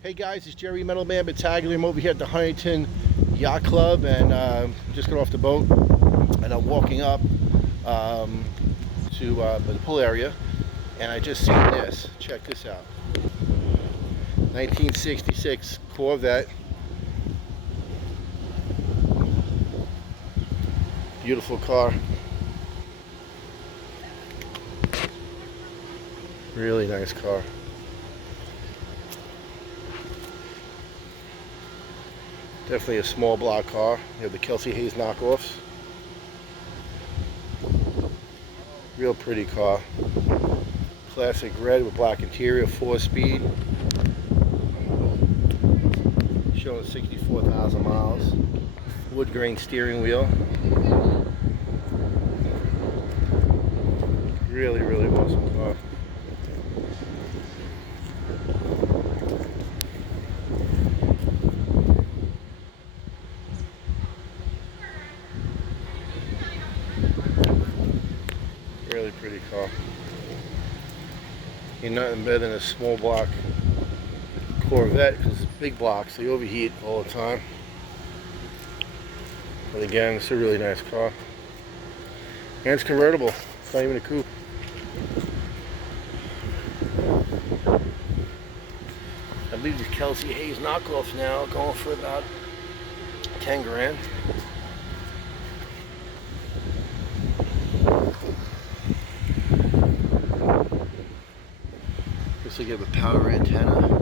Hey guys, it's Jerry Metalman Battaglia. I'm over here at the Huntington Yacht Club and just got off the boat and I'm walking up to the pool area and I just seen this. Check this out. 1966 Corvette. Beautiful car. Really nice car. Definitely a small block car. You have the Kelsey Hayes knockoffs. Real pretty car. Classic red with black interior, 4-speed. Showing 64,000 miles. Wood grain steering wheel. Really, really awesome car. Really pretty car. Ain't nothing better than a small block Corvette because it's big blocks, they overheat all the time. But again, it's a really nice car. And it's convertible, it's not even a coupe. I believe these Kelsey Hayes knockoffs now going for about 10 grand. This will give a power antenna option.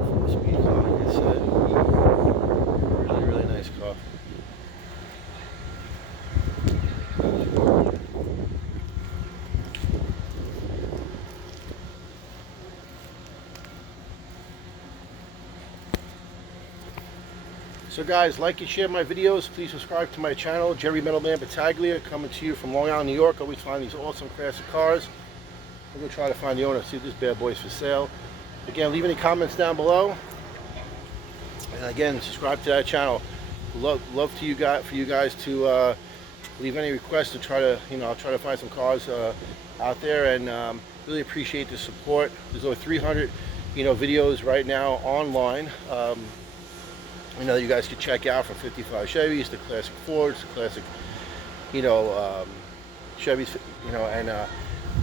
4-speed car, like I said. Really, really nice car. So guys, like and share my videos. Please subscribe to my channel, Jerry Metalman Battaglia, coming to you from Long Island, New York. Always find these awesome classic cars. I'm going to try to find the owner, see if this bad boy's for sale. Again, leave any comments down below. And again, subscribe to that channel. Love for you guys to leave any requests to try to, I'll try to find some cars out there, and really appreciate the support. There's over 300, videos right now online. That you guys can check out, from 55 Chevys to classic Fords, to classic, Chevys, and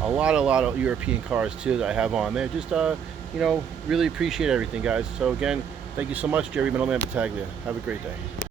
a lot of European cars too that I have on there. Just really appreciate everything, guys. So again, thank you so much, Jerry Metalman Battaglia. Have a great day.